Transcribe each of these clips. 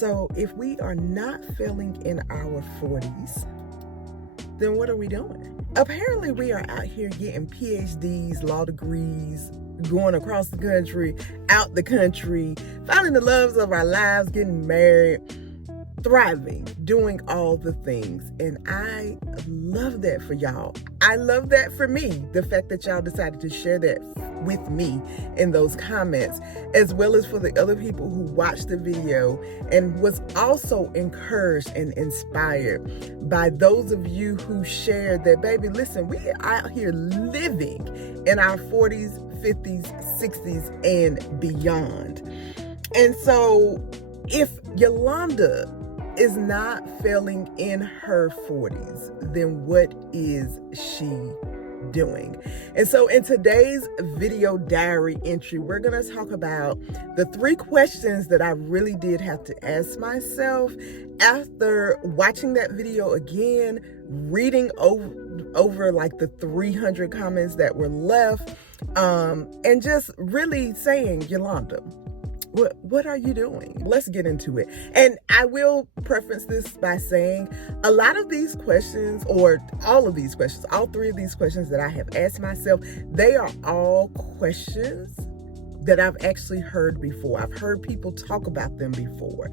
So if we are not feeling in our 40s, then what are we doing? Apparently we are out here getting PhDs, law degrees, going across the country, out the country, finding the loves of our lives, getting married, thriving, doing all the things. And I love that for y'all. I love that for me, the fact that y'all decided to share that with me in those comments, as well as for the other people who watched the video and was also encouraged and inspired by those of you who shared that, baby, listen, we are out here living in our 40s, 50s, 60s, and beyond. And so if Yolonda is not feeling in her 40s, then what is she doing? And so in today's video diary entry, we're going to talk about the 3 questions that I really did have to ask myself after watching that video again, reading over like the 300 comments that were left, and just really saying, Yolonda, what are you doing? Let's get into it. And I will preface this by saying a lot of these questions, or all of these questions, all 3 of these questions that I have asked myself, they are all questions that I've actually heard before. I've heard people talk about them before.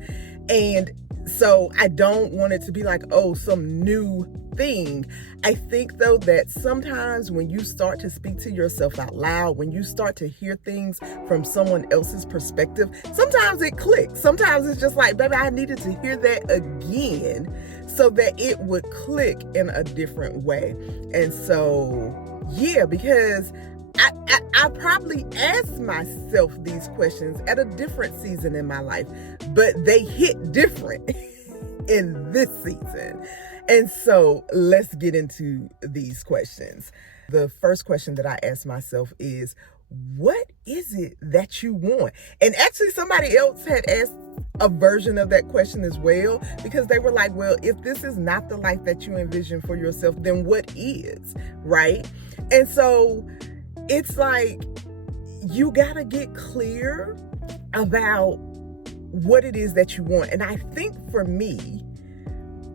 And so I don't want it to be like, oh, some new thing. I think though that sometimes when you start to speak to yourself out loud, when you start to hear things from someone else's perspective, sometimes it clicks. Sometimes it's just like, baby, I needed to hear that again so that it would click in a different way. And so, yeah, because I probably asked myself these questions at a different season in my life, but they hit different in this season. And so let's get into these questions. The first question that I asked myself is, what is it that you want? And actually somebody else had asked a version of that question as well, because they were like, well, if this is not the life that you envision for yourself, then what is, right? And so it's like, you gotta get clear about what it is that you want. And I think for me,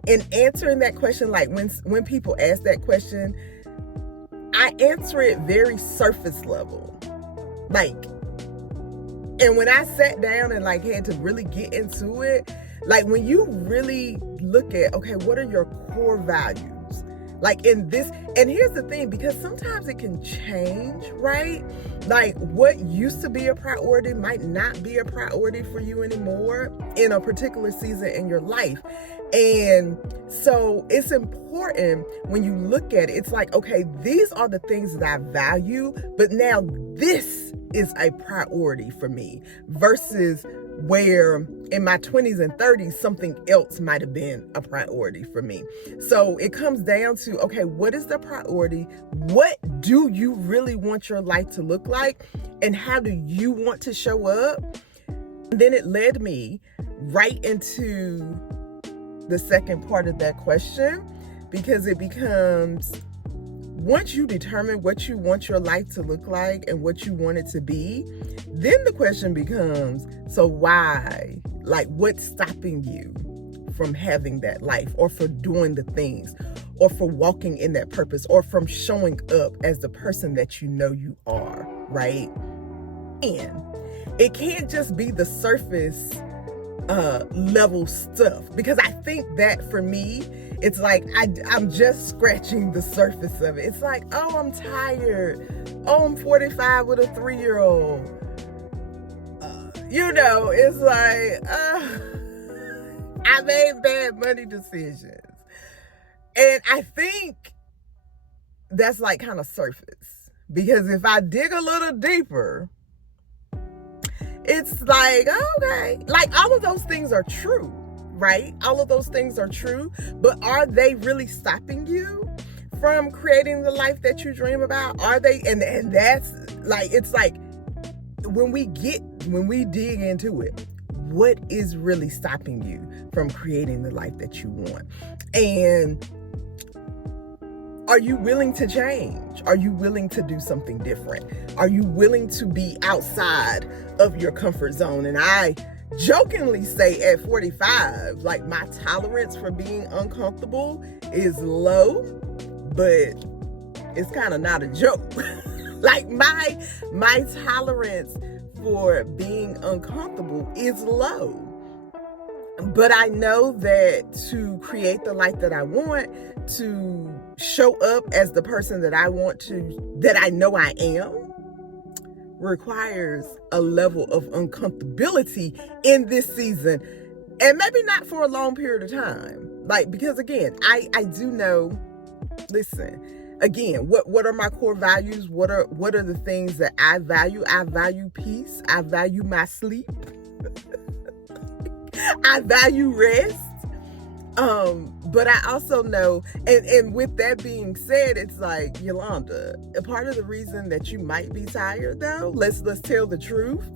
in answering that question, like when people ask that question, I answer it very surface level. Like, and when I sat down and like had to really get into it, like when you really look at, okay, what are your core values? Like in this, and here's the thing, because sometimes it can change, right? Like what used to be a priority might not be a priority for you anymore in a particular season in your life. And so it's important when you look at it, it's like, okay, these are the things that I value, but now this is a priority for me, versus where in my 20s and 30s, something else might have been a priority for me. So it comes down to, okay, what is the priority? What do you really want your life to look like? And how do you want to show up? And then it led me right into the second part of that question, because it becomes, once you determine what you want your life to look like and what you want it to be, then the question becomes, so why? Like, what's stopping you from having that life, or for doing the things, or for walking in that purpose, or from showing up as the person that you know you are, right? And it can't just be the surface level stuff, because I think that for me, it's like I'm just scratching the surface of it. It's like, oh, I'm tired. Oh, I'm 45 with a 3-year-old. It's like, I made bad money decisions. And I think that's like kind of surface, because if I dig a little deeper, it's like, okay, like all of those things are true, right? All of those things are true, but are they really stopping you from creating the life that you dream about? Are they? And that's like, it's like when we dig into it, what is really stopping you from creating the life that you want? And are you willing to change? Are you willing to do something different? Are you willing to be outside of your comfort zone? And I jokingly say at 45, like my tolerance for being uncomfortable is low, but it's kind of not a joke. Like my tolerance for being uncomfortable is low. But I know that to create the life that I want, to show up as the person that I want to, that I know I am, requires a level of uncomfortability in this season. And maybe not for a long period of time. Like, because again, I do know, listen, again, what are my core values? What are the things that I value? I value peace. I value my sleep. I value rest. But I also know, and with that being said, it's like, Yolanda, a part of the reason that you might be tired though, let's tell the truth.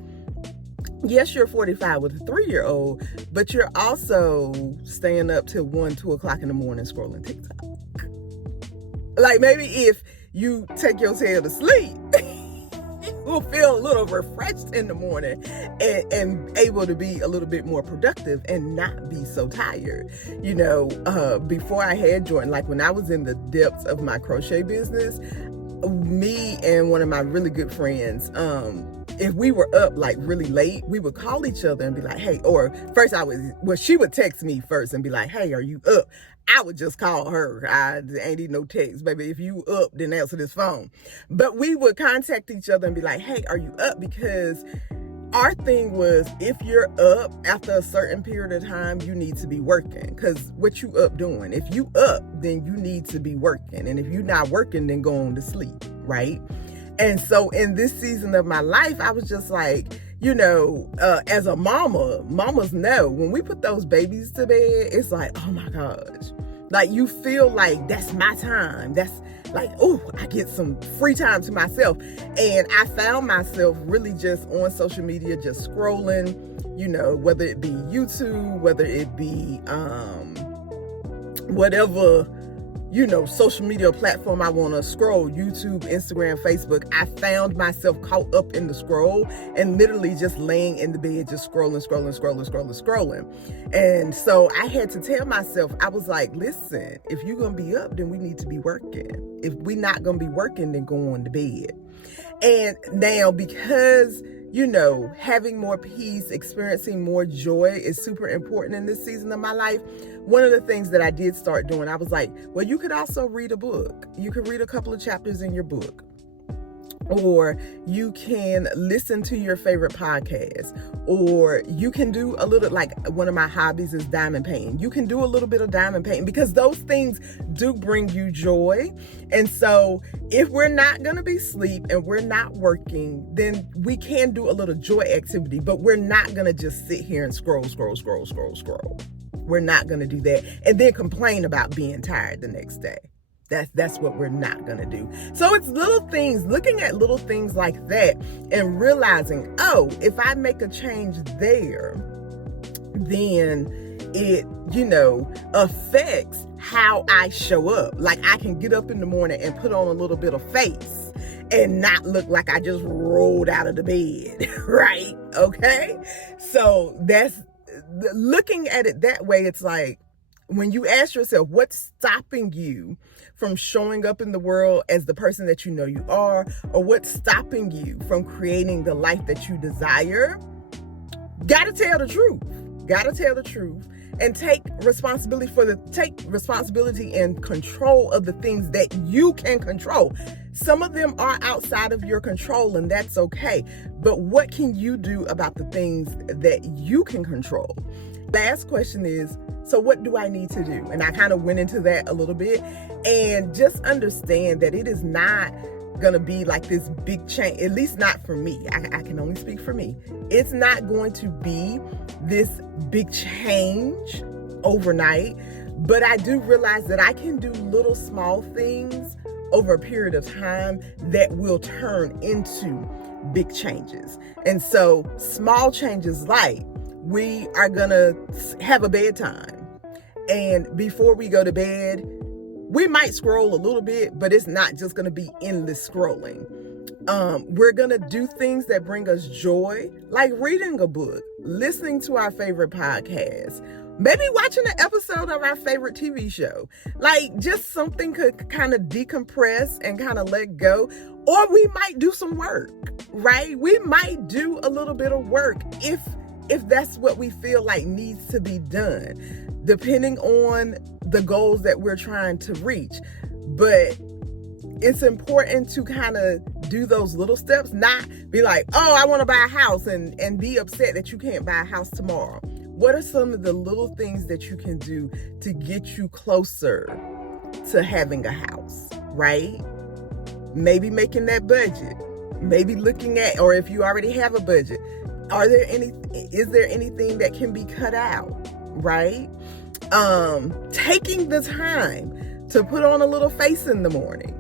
Yes, you're 45 with a 3-year-old, but you're also staying up till 1-2 o'clock in the morning scrolling TikTok. Like, maybe if you take your tail to sleep, will feel a little refreshed in the morning and able to be a little bit more productive and not be so tired. You know, before I had Jordan, like when I was in the depths of my crochet business, me and one of my really good friends, if we were up like really late, we would call each other and be like, hey, or first she would text me first and be like, hey, are you up? I would just call her. I ain't need no text, baby. If you up, then answer this phone. But we would contact each other and be like, hey, are you up? Because our thing was, if you're up after a certain period of time, you need to be working. Because what you up doing? If you up, then you need to be working. And if you're not working, then go on to sleep, right? And so in this season of my life, I was just like, you know, as a mamas know, when we put those babies to bed, it's like, oh my gosh. Like, you feel like that's my time. That's like, oh, I get some free time to myself. And I found myself really just on social media, just scrolling, you know, whether it be YouTube, whether it be whatever, you know, social media platform I want to scroll, YouTube, Instagram, Facebook. I found myself caught up in the scroll and literally just laying in the bed, just scrolling. And so I had to tell myself, I was like, listen, if you're going to be up, then we need to be working. If we're not going to be working, then go on to bed. And now, because, you know, having more peace, experiencing more joy is super important in this season of my life. One of the things that I did start doing, I was like, well, you could also read a book. You could read a couple of chapters in your book. Or you can listen to your favorite podcast. Or you can do a little, like one of my hobbies is diamond painting. You can do a little bit of diamond painting because those things do bring you joy. And so if we're not going to be asleep and we're not working, then we can do a little joy activity, but we're not going to just sit here and scroll. We're not going to do that and then complain about being tired the next day. That's what we're not going to do. So it's little things, looking at little things like that and realizing, oh, if I make a change there, then it, you know, affects how I show up. Like, I can get up in the morning and put on a little bit of face and not look like I just rolled out of the bed, right? Okay. So that's looking at it that way. It's like, when you ask yourself, what's stopping you from showing up in the world as the person that you know you are, or what's stopping you from creating the life that you desire, gotta tell the truth and take responsibility and control of the things that you can control. Some of them are outside of your control, and that's okay. But what can you do about the things that you can control? Last question is, so what do I need to do? And I kind of went into that a little bit, and just understand that it is not going to be like this big change, at least not for me. I can only speak for me. It's not going to be this big change overnight, but I do realize that I can do little small things over a period of time that will turn into big changes. And so small changes, like we are going to have a bedtime. And before we go to bed, we might scroll a little bit, but it's not just going to be endless scrolling. We're gonna do things that bring us joy, like reading a book, listening to our favorite podcast, maybe watching an episode of our favorite TV show. Like just something could kind of decompress and kind of let go. Or we might do some work, right? We might do a little bit of work if that's what we feel like needs to be done, depending on the goals that we're trying to reach. But it's important to kind of do those little steps, not be like, oh, I want to buy a house and be upset that you can't buy a house tomorrow. What are some of the little things that you can do to get you closer to having a house, right? Maybe making that budget, maybe looking at, or if you already have a budget, is there anything that can be cut out, right? Taking the time to put on a little face in the morning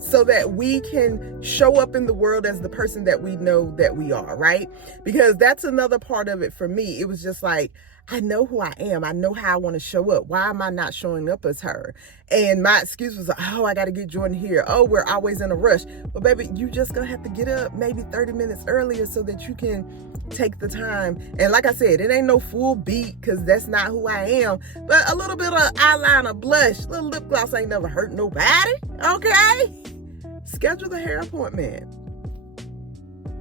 so that we can show up in the world as the person that we know that we are, right? Because that's another part of it for me. It was just like, I know who I am. I know how I want to show up. Why am I not showing up as her? And my excuse was, oh, I got to get Jordan here. Oh, we're always in a rush. Well, baby, you just going to have to get up maybe 30 minutes earlier so that you can take the time. And like I said, it ain't no full beat because that's not who I am. But a little bit of eyeliner, blush, little lip gloss ain't never hurt nobody. Okay? Schedule the hair appointment.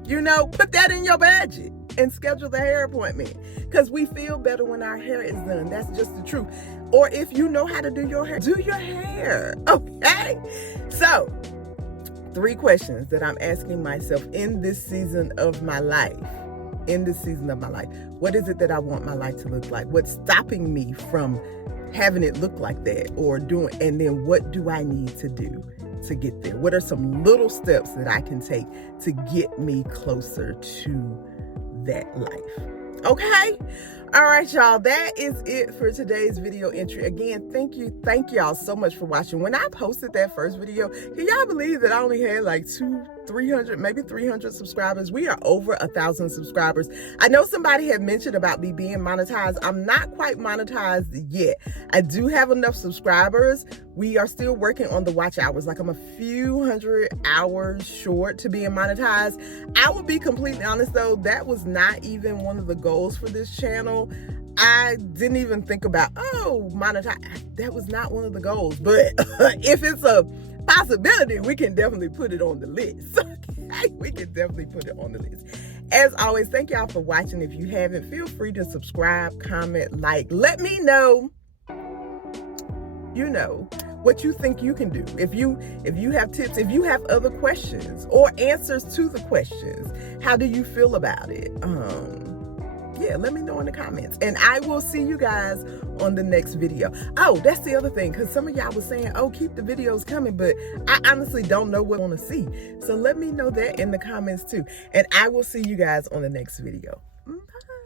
You know, put that in your budget and schedule the hair appointment because we feel better when our hair is done. That's just the truth. Or if you know how to do your hair, do your hair. Okay? So, 3 questions that I'm asking myself in this season of my life. What is it that I want my life to look like? What's stopping me from having it look like that or doing? And then what do I need to do to get there? What are some little steps that I can take to get me closer to that life? Okay? All right, y'all, that is it for today's video entry. Again, thank y'all so much for watching. When I posted that first video, can y'all believe that I only had like 300, maybe 300 subscribers? We are over 1,000 subscribers. I know somebody had mentioned about me being monetized. I'm not quite monetized yet. I do have enough subscribers. We are still working on the watch hours. Like I'm a few hundred hours short to being monetized. I will be completely honest though, that was not even one of the goals for this channel. I didn't even think about, monetize. That was not one of the goals. But if it's a possibility, we can definitely put it on the list. Okay? We can definitely put it on the list. As always, thank y'all for watching. If you haven't, feel free to subscribe, comment, like. Let me know, what you think you can do. If you have tips, if you have other questions or answers to the questions, how do you feel about it? Yeah, let me know in the comments. And I will see you guys on the next video. Oh, that's the other thing, because some of y'all was saying, oh, keep the videos coming, but I honestly don't know what I want to see. So let me know that in the comments too. And I will see you guys on the next video. Bye.